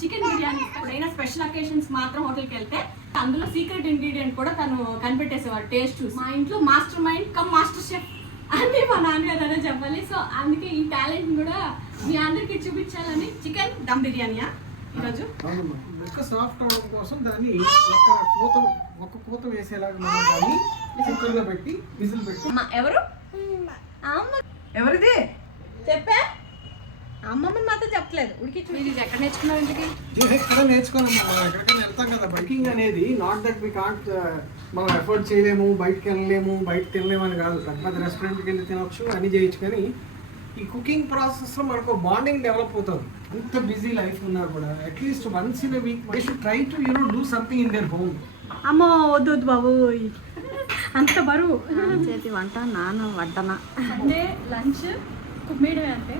Chicken biryani ఎప్పుడైనా special occasions మాత్రం హోటల్కి వెళ్తే అందులో సీక్రెట్ ఇంగ్రీడియంట్ కూడా తను కనిపెట్టేసేవాడు టేస్ట్ చూసి. మా ఇంట్లో master mind come master chef అని మా నాన్నగారు అనే చెప్పాలి. సో అందుకే ఈ టాలెంట్ కూడా మీ అందరికి చూపించాలని చికెన్ దమ్ బిర్యానీయా ఈరోజు ముక్క సాఫ్ట్ అవడం కోసం దాన్ని ఒక కూత వేసేలాగా మనం దాన్ని కుక్కర్లో పెట్టి విజిల్ పెట్టి. ఎవరు ఎవరిది చెప్పా అమ్మమ్మని మాత్రం చెప్పలేదు ఉడికి చూసి ఎక్కడ నేర్చుకున్నావు ఇంటికి ఎక్కడ నేర్చుకున్నాం ఎక్కడికైనా వెళ్తాం కదా. బైకింగ్ అనేది నాట్ దట్ వి కాంట్ మనం ఎఫర్ట్ చేయలేము, బయటకు వెళ్ళలేము, బయటకు తినలేము అని కాదు. పెద్ద రెస్టారెంట్కి వెళ్ళి తినొచ్చు, అన్ని చేయొచ్చు. కానీ ఈ కుకింగ్ ప్రాసెస్లో మనకు బాండింగ్ డెవలప్ అవుతుంది. అంత బిజీ లైఫ్ ఉన్నా కూడా at least once in week they should try to do something in there home. అమ్మో వద్దు వద్దు బాబు అంత బరువు చేతి వంట నాన్న వడ్డన అంటే లంచ్ కుమ్మేయడమే అంటే